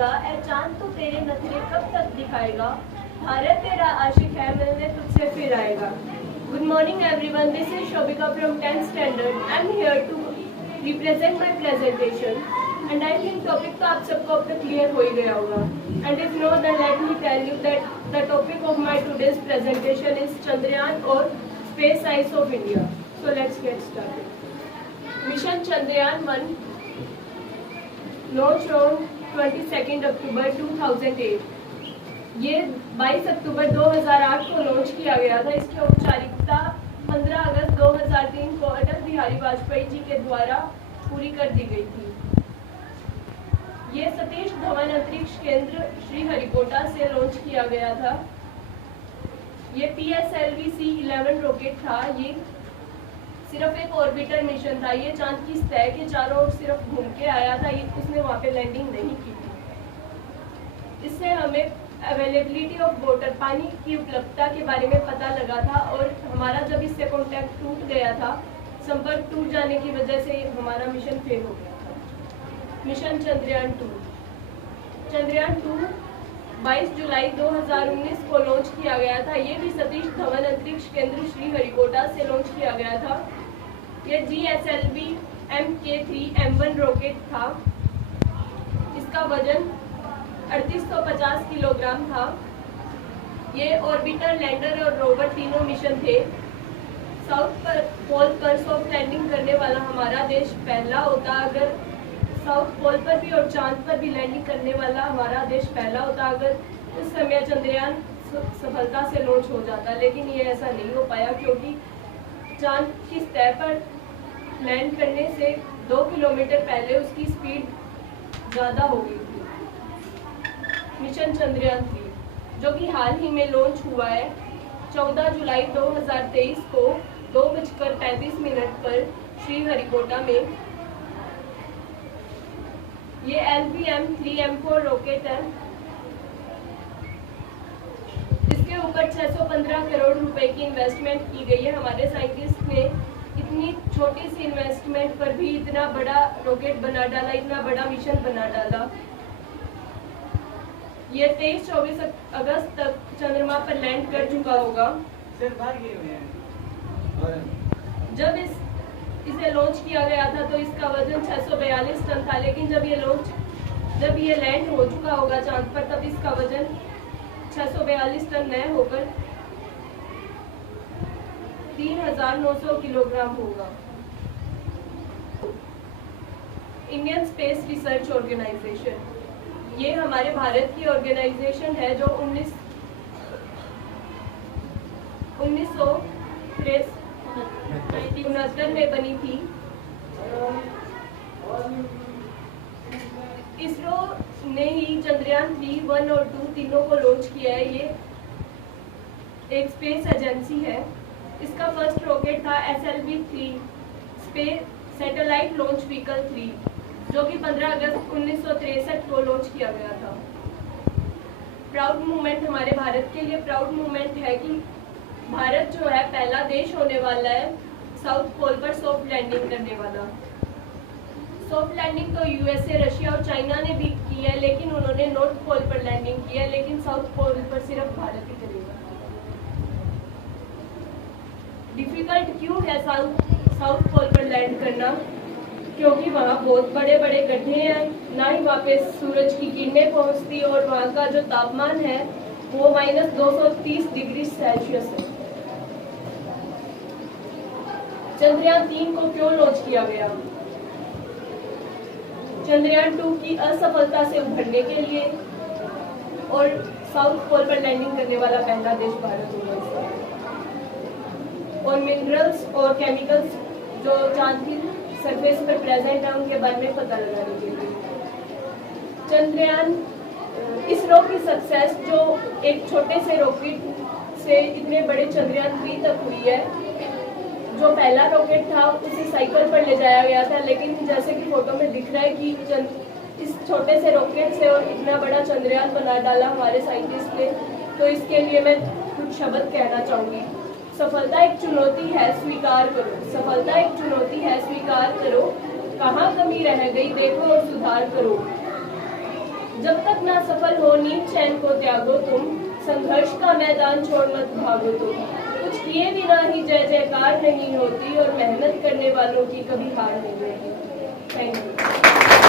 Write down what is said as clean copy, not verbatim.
आएगा, ए चांद तो तेरे नखरे कब तक दिखाएगा, भारत तेरा आशिक है, मिलने तुझसे फिर आएगा। Good morning everyone, this is Shobika from 10th standard. I am here to represent my presentation and I think topic तो आप सबको अब तक clear हो ही गया होगा. And if no, then let me tell you that the topic of my today's presentation is Chandrayaan or Space Science of India. So let's get started. Mission Chandrayaan-1 launched on 22nd October 2008. ये 22 अक्टूबर 2008 को launch किया गया था। इसकी औपचारिकता 15 अगस्त 2003 को अटल बिहारी वाजपेयी जी के द्वारा पूरी कर दी गई थी। ये सतीश धवन अंतरिक्ष केंद्र श्रीहरिकोटा से लॉन्च किया गया था। ये PSLV-C11 रॉकेट था। ये सिर्फ एक ऑर्बिटर मिशन था। ये चांद की सतह के चारों ओर सिर्फ घूम के आया था। उसने वहाँ पे लैंडिंग नहीं की थी। इससे हमें अवेलेबिलिटी ऑफ वाटर, पानी की उपलब्धता के बारे में पता लगा था और हमारा जब इससे कॉन्टैक्ट टूट गया था, संपर्क टूट जाने की वजह से हमारा मिशन फेल हो गया था। मिशन चंद्रयान-2 चंद्रयान-2 22 जुलाई 2019 को लॉन्च किया गया था। ये भी सतीश धवन अंतरिक्ष केंद्र श्रीहरिकोटा से लॉन्च किया गया था। ये GSLV Mk3M1 रॉकेट था। इसका वजन 3850 किलोग्राम था। ये ऑर्बिटर, लैंडर और रोवर तीनों मिशन थे। साउथ पोल पर सॉफ्ट लैंडिंग करने वाला हमारा देश पहला होता। अगर साउथ पोल पर भी और चांद पर भी लैंडिंग करने वाला हमारा देश पहला होता अगर उस समय चंद्रयान सफलता से लॉन्च हो जाता, लेकिन ये ऐसा नहीं हो पाया क्योंकि चांद की सतह पर लैंड करने से 2 किलोमीटर पहले उसकी स्पीड ज़्यादा हो गई थी। मिशन चंद्रयान-3 जो कि हाल ही में लॉन्च हुआ है 14 जुलाई 2023 को 2:35 पर श्रीहरिकोटा में। ये LPM-3M4 रॉकेट है। इसके ऊपर 615 करोड़ रुपए की इन्वेस्टमेंट की गई है। हमारे साइंटिस्ट ने इतनी छोटी सी इन्वेस्टमेंट पर भी इतना बड़ा रॉकेट बना डाला, इतना बड़ा मिशन बना डाला। ये 23-24 अगस्त तक चंद्रमा पर लैंड कर चुका होगा। जब इसे लॉन्च किया गया था तो इसका वजन 642 टन था, लेकिन जब ये लैंड हो चुका होगा चांद पर तब इसका वजन 642 टन न होकर 3900 किलोग्राम होगा। इंडियन स्पेस रिसर्च ऑर्गेनाइजेशन ये हमारे भारत की ऑर्गेनाइजेशन है जो 1969 में बनी थी। इसरो ने ही चंद्रयान-3, 1 और 2 तीनों को लॉन्च किया है। ये एक स्पेस एजेंसी है। इसका फर्स्ट रॉकेट था SLV-3 space satellite launch vehicle 3 जो कि 15 अगस्त 1963 को लॉन्च किया गया था। प्राउड मूवमेंट हमारे भारत के लिए प्राउड मूवमेंट है कि भारत जो है पहला देश होने वाला है साउथ पोल पर सॉफ्ट लैंडिंग करने वाला। सॉफ्ट लैंडिंग तो USA, रशिया और चाइना ने भी की है, लेकिन उन्होंने नॉर्थ पोल पर लैंडिंग की है, लेकिन साउथ पोल पर सिर्फ भारत ही करेगा। डिफिकल्ट क्यों है साउथ पोल पर लैंड करना? क्योंकि वहाँ बहुत बड़े बड़े गड्ढे हैं, ना ही वहाँ पे सूरज की किरणें पहुँचती और वहाँ का जो तापमान है वो -230 डिग्री सेल्सियस है। चंद्रयान-3 को क्यों लॉन्च किया गया? चंद्रयान-2 की असफलता से उभरने के लिए और साउथ पोल पर लैंडिंग करने वाला पहला देश भारत होगा। और मिनरल्स और केमिकल्स जो चांद की सरफेस पर प्रेजेंट है उनके बारे में पता लगाने के लिए। चंद्रयान इसरो की सक्सेस जो एक छोटे से रॉकेट से इतने बड़े चंद्रयान-3 तक हुई है। जो पहला रॉकेट था उसे साइकिल पर ले जाया गया था, लेकिन जैसे कि फोटो में दिख रहा है कि इस छोटे से रॉकेट से और इतना बड़ा चंद्रयान बना डाला हमारे साइंटिस्ट ने। तो इसके लिए मैं कुछ शब्द कहना चाहूँगी। सफलता एक चुनौती है, स्वीकार करो। सफलता एक चुनौती है, स्वीकार करो। कहाँ कमी रह गई देखो और सुधार करो। जब तक ना सफल हो नींद चैन को त्यागो तुम, संघर्ष का मैदान छोड़ मत भागो तुम। कुछ किए बिना ही जय जयकार नहीं होती और मेहनत करने वालों की कभी हार नहीं होती। Thank you.